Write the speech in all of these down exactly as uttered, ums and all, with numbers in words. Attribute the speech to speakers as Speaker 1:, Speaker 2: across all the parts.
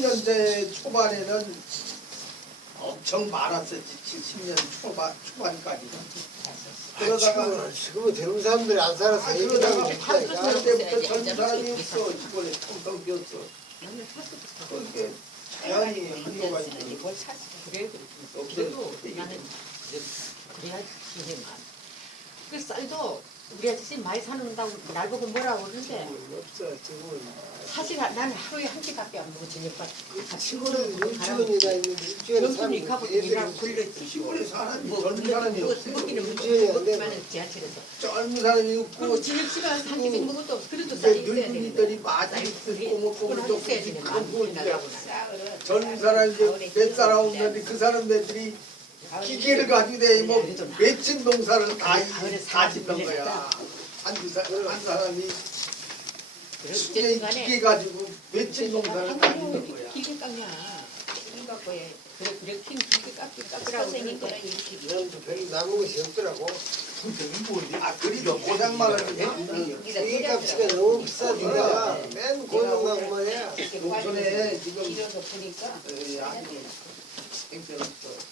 Speaker 1: 년대 초반에는 엄청 많았었지. 칠십 년 초반, 초반까지는. 그러다가
Speaker 2: 지금은 대부분 사람들이 안 살아서
Speaker 1: 아,
Speaker 2: 얘기를
Speaker 1: 그러다가
Speaker 2: 하고
Speaker 1: 팔십
Speaker 2: 있다니까.
Speaker 1: 년대부터 젊은 사람이 없어. 시골에 텅텅 비었어. 그렇게 자연히 한도가 있는
Speaker 3: 뭘 샀어. 그래, 그래도 나는 그래야지 힘만. 그 쌀도 우리 아저씨 많이 사는다고 날 보고 뭐라고 그러는데
Speaker 2: 없어 지금은.
Speaker 3: 사실 나는 하루에 한 끼밖에 안 먹어 저녁밥.
Speaker 2: 시골에 유치원이나 있는데 유치원에
Speaker 3: 영순이
Speaker 2: 사는
Speaker 3: 가고
Speaker 2: 애들이
Speaker 3: 일하고 굴렀지.
Speaker 1: 시골에 사람이
Speaker 3: 뭐
Speaker 1: 젊은 사람이 없어.
Speaker 3: 먹기는
Speaker 2: 유치원이 안 되고.
Speaker 3: 먹기만은 지하철에서.
Speaker 1: 젊은 사람이 없고
Speaker 3: 그리고 저녁시간 한 끼씩 먹어도 그래도
Speaker 1: 이제
Speaker 3: 쌀이 있어야 되는데.
Speaker 1: 늙은이들이 많이 있고 먹고
Speaker 3: 그걸
Speaker 1: 또
Speaker 3: 있어야 되는
Speaker 1: 그런 거 있는데
Speaker 3: 마음이
Speaker 1: 젊은 사람이 이제 몇 사람 없는데 그 사람들이 기계를 가지고 내 뭐 몇층 농사를 다, 이- 다 짓는 거야. 한, 두 사, 한 사람이 수제 기계 가지고 몇층 농사를 다 짓는 거야.
Speaker 3: 기계 깎냐. 이거 해. 그래 그래 킹 기계 깎기 깎으라고 선생님 거랑 이렇게.
Speaker 2: 그럼도 별로 남은 것이 없더라고.
Speaker 1: 아 그리도 고장만 하지
Speaker 2: 기계 값이가 너무 비싸니까 맨 고장 가고 말이야.
Speaker 1: 농촌에 지금
Speaker 3: 길어서 보니까
Speaker 1: 에, 아주 형편없어.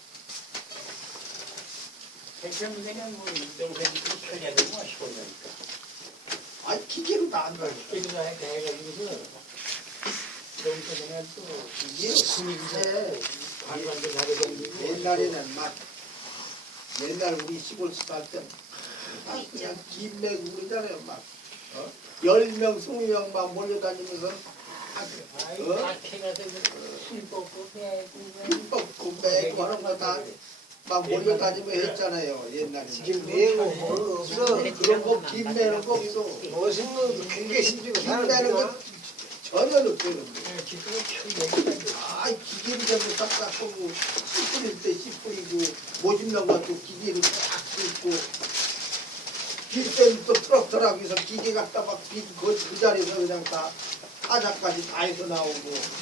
Speaker 4: 백평생은 뭐 명색이 팔려야 되고 시골이니까.
Speaker 1: 아 기계로 다 한다.
Speaker 4: 여기서 해가지고서 명색은 또
Speaker 1: 이게 분위기인데
Speaker 4: 관광도 다르고
Speaker 1: 옛날에는 막 옛날 우리 시골 살때 그냥 김맥 우리잖아요 막 어? 열 명, 스무 명 막 몰려다니면서
Speaker 4: 아이고 다 캐가서 술 뽑고 배고
Speaker 1: 술 먹고 매고 하는 거 다 막 몰려다니며 했잖아요 옛날에.
Speaker 2: 지금 내고 뭐 없어.
Speaker 1: 그런 거 김매는 거 없어.
Speaker 2: 멋있는 것도 크게 심지고
Speaker 1: 김매는
Speaker 2: 사는
Speaker 1: 거
Speaker 2: 거야.
Speaker 1: 전혀 없거든요.
Speaker 4: 지금은 참 얘기하죠.
Speaker 1: 아 기계를 전부 싹싹 하고 씨 뿌릴 때 씨 뿌리고 모집는 것도 기계를 딱 긁고 길때는 또 트럭트럭해서 기계 갖다 막그 그 자리에서 그냥 다 타자까지 다 해서 나오고.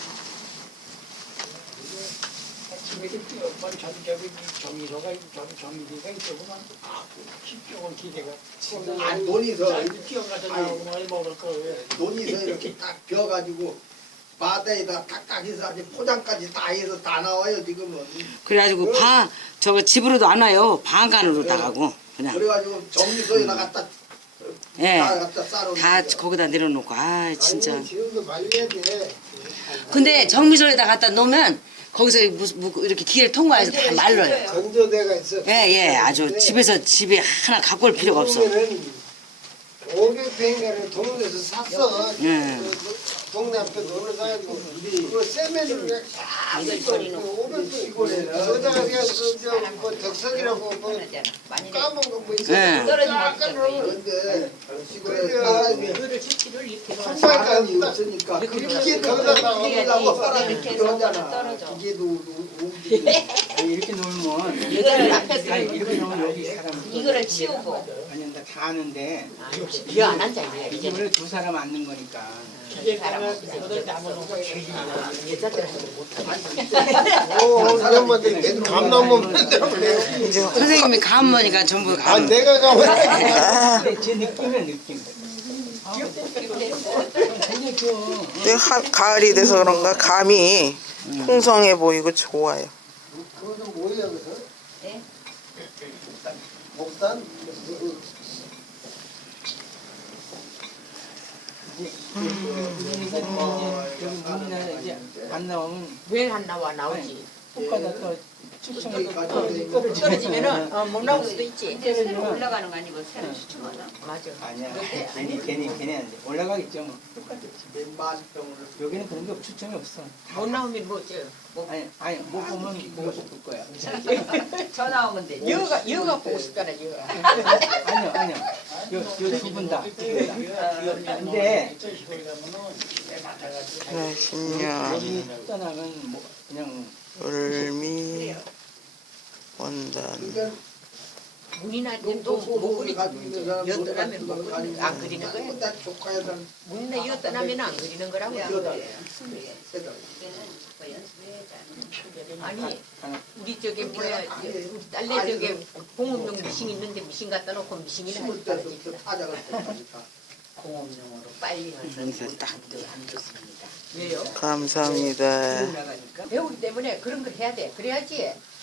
Speaker 4: 집에서 뛰어만 전적이 정의서가 정 정의가 있더구만. 아, 십조원 기계가.
Speaker 1: 아 논에서
Speaker 4: 뛰어가서
Speaker 1: 아니,
Speaker 4: 나오고 많이 먹을 거예요.
Speaker 1: 논에서 이렇게 딱 벼가지고 바다에다 탁탁 해서 아주 포장까지 다 해서 다 나와요 지금은.
Speaker 5: 그래가지고 방 저거 집으로도 안 와요. 방간으로 다 가고 그냥
Speaker 1: 그래가지고 정리소에다 갖다
Speaker 5: 예.
Speaker 1: 다 갖다 싸놓는
Speaker 5: 다
Speaker 1: 거야.
Speaker 5: 거기다 내려놓고 아 진짜.
Speaker 2: 아니, 지금도 말려야 돼.
Speaker 5: 근데 정미소에다 갖다 놓으면 거기서 무슨 뭐 이렇게 기계를 통과해서 다 말려요.
Speaker 2: 전조대가 있어.
Speaker 5: 예예 아주 집에서 집에 하나 갖고 올 필요가 없어.
Speaker 2: 오백 평인가를 동네에서 샀어.
Speaker 5: 예.
Speaker 2: 그 동네 앞에 놀러 가가지고 그거 세면으로 그냥 쫙 있어. 오백
Speaker 1: 시골에는
Speaker 2: 거기다가 그냥 그저뭐 덕석이라고 뭐 까먹은 거뭐 있어.
Speaker 5: 예.
Speaker 2: 쫙 깔아놓으면
Speaker 1: 그런데 시골에
Speaker 2: 그래요.
Speaker 1: 사람이
Speaker 3: 그거를 실제로 이렇게
Speaker 2: 한
Speaker 1: 사람이
Speaker 2: 발까지
Speaker 1: 없으니까 그
Speaker 3: 그렇게
Speaker 1: 기계도
Speaker 2: 거기다가
Speaker 1: 하려고 사람이
Speaker 3: 이렇게 해서
Speaker 1: 필요하잖아.
Speaker 3: 떨어져.
Speaker 1: 기계도 움직이고.
Speaker 6: 이렇게 놀면
Speaker 3: 이거를 앞에서
Speaker 6: 아니 이렇게 놀면 여기 사람
Speaker 3: 이거를 치우고
Speaker 6: 아니 다 아는데
Speaker 3: 이거 안 앉아 이제
Speaker 6: 이게 원래 두 사람 앉는 거니까
Speaker 4: 기계가 그걸 남아놓고 죄지나.
Speaker 3: 여자들한테 못하게
Speaker 2: 오, 사람한테 계속 감나면 맨날
Speaker 5: 선생님이 가면이니까 전부
Speaker 2: 아,
Speaker 5: 가면.
Speaker 2: 내가 가면
Speaker 6: 근데 제 느낌은 느낌
Speaker 7: 이제 하, 가을이 돼서 그런가 감이 풍성해 보이고 좋아요.
Speaker 2: 그거는 뭐야, 그래서?
Speaker 3: 예?
Speaker 2: 목단?
Speaker 6: 여기 문이나 이제 안 나오면
Speaker 3: 왜 안 나와 나오지
Speaker 6: 꽃가다 또 추첨해서
Speaker 3: 떨어지면은 어, 못 나올 수도 있지
Speaker 6: 새로
Speaker 3: 올라가는 거 아니고 새로 추첨하나? 맞아
Speaker 6: 아니야 괜히 괜히 괜히 안 돼. 올라가겠죠 뭐 똑같겠지.
Speaker 1: 몇만 병을
Speaker 6: 여기는 그런 게 추첨이 없어.
Speaker 3: 못 나오면 뭐지 뭐
Speaker 6: 아니 아니 못 보면 보고 싶을 거야.
Speaker 3: 전화 오면 돼 여가 여가 보고 싶잖아 여가
Speaker 6: 아니요 아니요 요두 분 다. 근데
Speaker 7: 그러시냐.
Speaker 6: 여기 떠나면 뭐 그냥
Speaker 7: 을미 원단.
Speaker 1: 그러니까
Speaker 3: 문이나 또
Speaker 1: 농토
Speaker 3: 못 그리
Speaker 1: 가지고 있는 사람
Speaker 3: 여 떠나면 못 그리
Speaker 1: 아니
Speaker 3: 안 그리는 거야
Speaker 1: 딱 조카에다
Speaker 3: 문이나 여 떠나면 안 그리는 거라고
Speaker 1: 여덟 세달
Speaker 3: 아니 우리 저게 뭐야 우리 딸내 저게 공업용 미싱 있는데 미싱 갖다 놓고 미싱이나
Speaker 1: 심을
Speaker 3: 하지
Speaker 1: 때부터 타작을 때까지 다
Speaker 3: 공업용으로 빨리 와서
Speaker 5: 여기서 딱.
Speaker 3: 안 좋습니다. 왜요?
Speaker 7: 감사합니다.
Speaker 3: 배우기 때문에 그런 걸 해야 돼. 그래야지